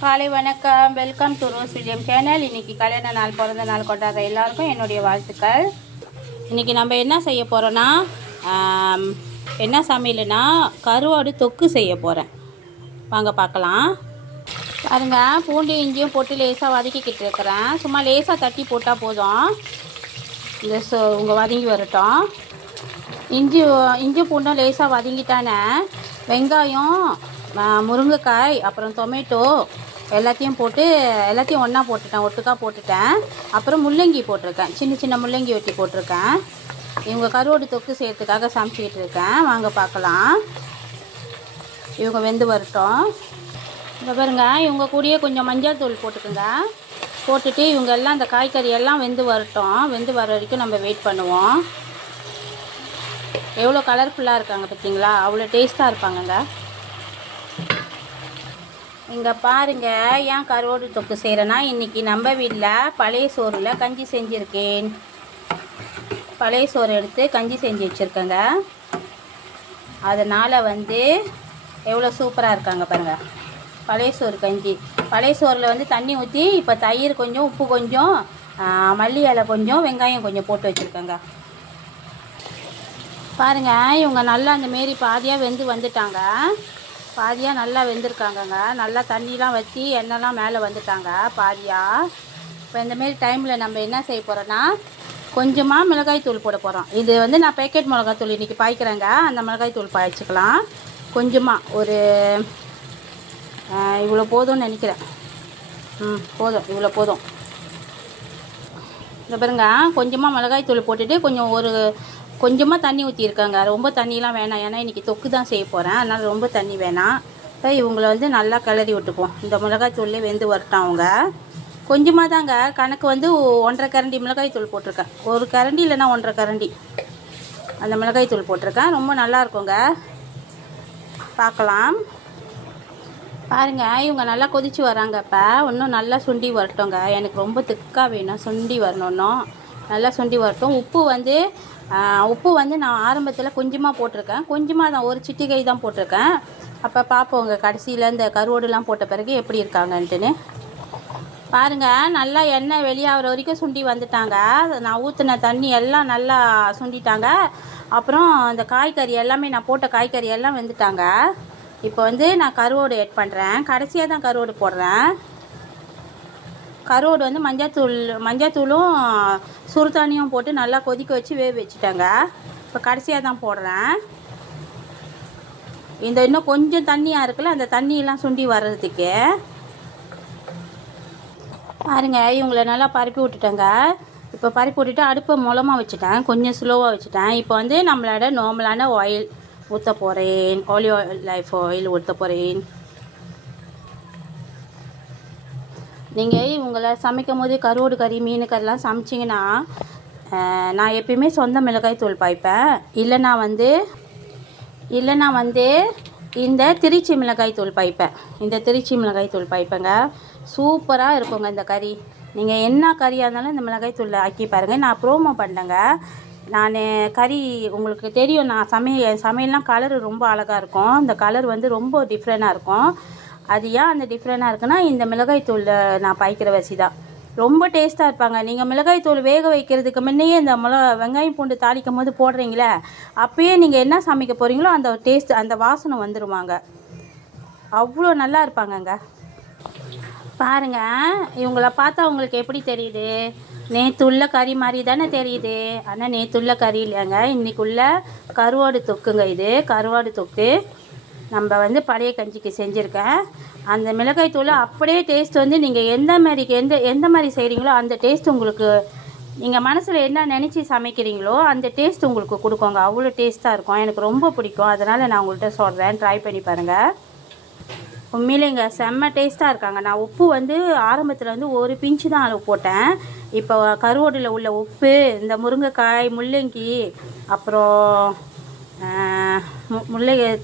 காலை வணக்கம். Welcome to rose William channel. இன்றைக்கி கல்யாண நாள், பிறந்த நாள் கொண்டாடுற எல்லாருக்கும் என்னுடைய வாழ்த்துக்கள். இன்றைக்கி நம்ம என்ன செய்ய போகிறோன்னா, என்ன சமையல்னா கருவாடு தொக்கு செய்ய போகிறேன். வாங்க பார்க்கலாம். பாருங்க, பூண்டு இஞ்சியும் போட்டு லேசாக வதக்கிக்கிட்டு இருக்கிறேன். சும்மா லேசாக தட்டி போட்டால் போதும். இந்த உங்கள் வதங்கி வரட்டும். இஞ்சி பூண்டும் லேசாக வதங்கிட்டானே, வெங்காயம், முருங்கைக்காய், அப்புறம் டொமேட்டோ எல்லாத்தையும் ஒன்றா போட்டுட்டேன், ஒட்டுக்காக போட்டுட்டேன். அப்புறம் முள்ளங்கி போட்டிருக்கேன், சின்ன சின்ன முள்ளங்கி வெட்டி போட்டிருக்கேன். இவங்க கருவாடு தொக்கு செய்கிறதுக்காக சமைச்சிக்கிட்டு இருக்கேன். வாங்க பார்க்கலாம். இவங்க வெந்து வரட்டும். இங்கே பாருங்க, இவங்க கூடயே கொஞ்சம் மஞ்சள் தூள் போட்டுக்குங்க. போட்டுட்டு இவங்க எல்லாம் அந்த காய்கறி எல்லாம் வெந்து வரட்டும். வெந்து வர வரைக்கும் நம்ம வெயிட் பண்ணுவோம். எவ்வளோ கலர்ஃபுல்லாக இருக்காங்க பார்த்தீங்களா? அவ்வளோ டேஸ்ட்டாக இருப்பாங்கங்க. இங்கே பாருங்கள், ஏன் கருவாடு தொக்கு செய்கிறேன்னா, இன்றைக்கி நம்ம வீட்டில் பழைய சோறில் கஞ்சி செஞ்சுருக்கேன். பழைய சோறு எடுத்து கஞ்சி செஞ்சு வச்சுருக்கேங்க. அதனால் எவ்வளோ சூப்பராக இருக்காங்க பாருங்கள். பழைய சோறு கஞ்சி. பழைய சோறில் தண்ணி ஊற்றி இப்போ தயிர் கொஞ்சம், உப்பு கொஞ்சம், மல்லி இலை கொஞ்சம், வெங்காயம் கொஞ்சம் போட்டு வச்சுருக்கேங்க. பாருங்கள், இவங்க நல்லா அந்தமாரி பாதியாக வெந்து வந்துட்டாங்க. பாதியாக நல்லா வெந்திருக்காங்கங்க. நல்லா தண்ணிலாம் வற்றி எண்ணெய்லாம் மேலே வந்துட்டாங்க பாதியாக. இப்போ இந்தமாரி டைமில் நம்ம என்ன செய்ய போகிறோன்னா, கொஞ்சமாக மிளகாய் தூள் போட போகிறோம். இது நான் பேக்கெட் மிளகாய் தூள் இன்றைக்கி பாய்க்கிறேங்க. அந்த மிளகாய் தூள் பாய்ச்சிக்கலாம். கொஞ்சமாக ஒரு இவ்வளோ போதும்னு நினைக்கிறேன். போதும், இவ்வளோ போதும். இந்த பாருங்க, கொஞ்சமாக மிளகாய் தூள் போட்டுட்டு கொஞ்சமாக தண்ணி ஊற்றிருக்காங்க. ரொம்ப தண்ணிலாம் வேணாம், ஏன்னா இன்றைக்கி தொக்கு தான் செய்ய போகிறேன். அதனால் ரொம்ப தண்ணி வேணாம். இப்போ இவங்களை நல்லா கிளறி விட்டுப்போம். இந்த மிளகாய் தூள்லேயே வெந்து வரட்டும். அவங்க கொஞ்சமாக தாங்க, கணக்கு 1.5 கரண்டி மிளகாய் தூள் போட்டிருக்கேன். ஒரு கரண்டி இல்லைன்னா 1.5 கரண்டி அந்த மிளகாய் தூள் போட்டிருக்கேன். ரொம்ப நல்லா இருக்குங்க. பார்க்கலாம். பாருங்கள், இவங்க நல்லா கொதித்து வராங்க. இப்போ இன்னும் நல்லா சுண்டி வரட்டுங்க. எனக்கு ரொம்ப திக்காக வேணும், சுண்டி வரணும். நல்லா சுண்டி வரட்டும். உப்பு நான் ஆரம்பத்தில் கொஞ்சமாக போட்டிருக்கேன். கொஞ்சமாக தான், ஒரு சிட்டிகை தான் போட்டிருக்கேன். அப்போ பார்ப்போங்க கடைசியில் இந்த கருவாடுலாம் போட்ட பிறகு எப்படி இருக்காங்கன்ட்டுன்னு. பாருங்கள், நல்லா எண்ணெய் வெளியாகிற வரைக்கும் சுண்டி வந்துட்டாங்க. நான் ஊற்றின தண்ணி எல்லாம் நல்லா சுண்டிட்டாங்க. அப்புறம் இந்த காய்கறி எல்லாமே, நான் போட்ட காய்கறி எல்லாம் வெந்துட்டாங்க. இப்போ நான் கருவாடு ஆட் பண்ணுறேன். கடைசியாக தான் கருவாடு போடுறேன். கருவாடு மஞ்சத்தூளும் சுடுதண்ணியும் போட்டு நல்லா கொதிக்க வச்சு வேக வச்சுட்டேங்க. இப்போ கடைசியாக தான் போடுறேன். இன்னும் கொஞ்சம் தண்ணியாக இருக்குல்ல, அந்த தண்ணியெல்லாம் சுண்டி வர்றதுக்கு. பாருங்கள், இவங்கள நல்லா பரப்பி விட்டுட்டேங்க. இப்போ பரப்பி விட்டுட்டு அடுப்பை மூலமாக வச்சுட்டேன், கொஞ்சம் ஸ்லோவாக வச்சுட்டேன். இப்போ நம்மளோட நார்மலான ஆயில் ஊற்ற போகிறேன். லைஃப் ஆயில் ஊற்ற போகிறேன். நீங்கள் இவங்களை சமைக்கும் போது கருவாடு கறி, மீன் கறிலாம் சமைச்சிங்கன்னா, நான் எப்பயுமே சொந்த மிளகாய் தூள் பாய்ப்பேன். இல்லைன்னா இந்த திருச்சி மிளகாய் தூள் பாய்ப்பேன். இந்த திருச்சி மிளகாய் தூள் பாய்ப்பேங்க. சூப்பராக இருக்குங்க இந்த கறி. நீங்கள் என்ன கறியாக இருந்தாலும் இந்த மிளகாய் தூள் ஆக்கி பாருங்கள். நான் ப்ரோமோ பண்ணேங்க. நான் கறி உங்களுக்கு தெரியும், நான் சமையல்லாம் கலர் ரொம்ப அழகாக இருக்கும். இந்த கலர் ரொம்ப டிஃப்ரெண்ட்டாக இருக்கும். அது ஏன் அந்த டிஃப்ரெண்ட்டாக இருக்குன்னா, இந்த மிளகாய் தூளில் நான் பாய்க்கிற வசி தான். ரொம்ப டேஸ்ட்டாக இருப்பாங்க. நீங்கள் மிளகாய் தூள் வேக வைக்கிறதுக்கு முன்னையே இந்த வெங்காயம் பூண்டு தாளிக்கும் போது போடுறீங்களே, அப்போயே நீங்கள் என்ன சமைக்க போகிறீங்களோ அந்த டேஸ்ட், அந்த வாசனை வந்துடுவாங்க. அவ்வளோ நல்லா இருப்பாங்கங்க. பாருங்கள், இவங்கள பார்த்தா உங்களுக்கு எப்படி தெரியுது? நேற்றுள்ள கறி மாதிரி தானே தெரியுது. ஆனால் நேற்றுள்ள கறி இல்லைங்க, இன்றைக்குள்ள கருவாடு தொக்குங்க. இது கருவாடு தொக்கு நம்ம பழைய கஞ்சிக்கு செஞ்சுருக்கேன். அந்த மிளகாய் தூள் அப்படியே டேஸ்ட் நீங்கள் எந்த மாதிரி செய்கிறீங்களோ அந்த டேஸ்ட் உங்களுக்கு, நீங்கள் மனசில் என்ன நினச்சி சமைக்கிறீங்களோ அந்த டேஸ்ட் உங்களுக்கு கொடுக்குங்க. அவ்வளோ டேஸ்ட்டாக இருக்கும். எனக்கு ரொம்ப பிடிக்கும். அதனால் நான் உங்கள்கிட்ட சொல்கிறேன், ட்ரை பண்ணி பாருங்கள். உண்மையிலேங்க செம்ம டேஸ்ட்டாக இருக்காங்க. நான் உப்பு ஆரம்பத்தில் ஒரு பிஞ்சு தான் அளவு போட்டேன். இப்போ கருவாடில் உள்ள உப்பு, இந்த முருங்கைக்காய், முள்ளங்கி, அப்புறம்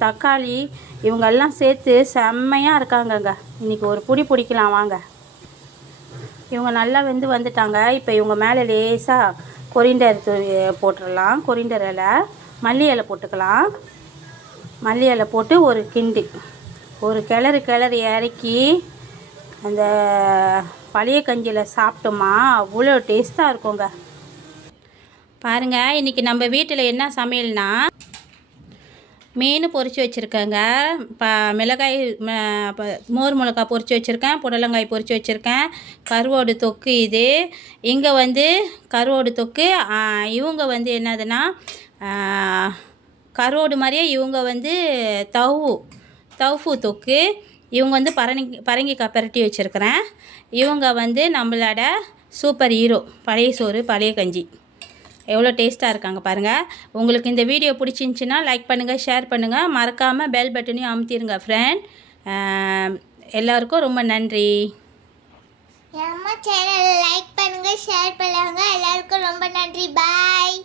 தக்காளி, இவங்கெல்லாம் சேர்த்து செம்மையாக இருக்காங்கங்க. இன்றைக்கி ஒரு பிடிக்கலாம் வாங்க. இவங்க நல்லா வந்துட்டாங்க. இப்போ இவங்க மேலே லேசாக கொரிண்டர் போட்டுடலாம். கொரிண்டர் இலை, மல்லி இலை போட்டுக்கலாம். மல்லி இலை போட்டு ஒரு கிண்டி, ஒரு கிளறு இறக்கி அந்த பழைய கஞ்சியில் சாப்பிட்டோமா அவ்வளோ டேஸ்ட்டாக இருக்குங்க. பாருங்கள், இன்றைக்கி நம்ம வீட்டில் என்ன சமையல்னா மீன் பொரித்து வச்சுருக்கேங்க. மிளகாய் மோர் மிளகாய் பொரித்து வச்சுருக்கேன், புடலங்காய் பொரித்து வச்சுருக்கேன், கருவோடு தொக்கு. இது இங்கே வந்து கருவோடு தொக்கு. இவங்க வந்து என்னதுன்னா கருவோடு மாதிரியே இவங்க வந்து தவுஃபு தொக்கு. இவங்க வந்து பரங்கிக்காய் பிரட்டி வச்சுருக்கிறேன். இவங்க வந்து நம்மளோட சூப்பர் ஹீரோ பழைய சோறு பழைய கஞ்சி. எவ்வளோ டேஸ்ட்டாக இருக்காங்க பாருங்கள். உங்களுக்கு இந்த வீடியோ பிடிச்சிருந்துச்சின்னா லைக் பண்ணுங்கள், ஷேர் பண்ணுங்கள், மறக்காமல் பெல் பட்டனையும் அமுத்திடுங்க ஃப்ரெண்ட். எல்லாருக்கும் ரொம்ப நன்றி. நம்ம சேனலை லைக் பண்ணுங்கள், ஷேர் பண்ணுங்கள். எல்லாருக்கும் ரொம்ப நன்றி. பாய்.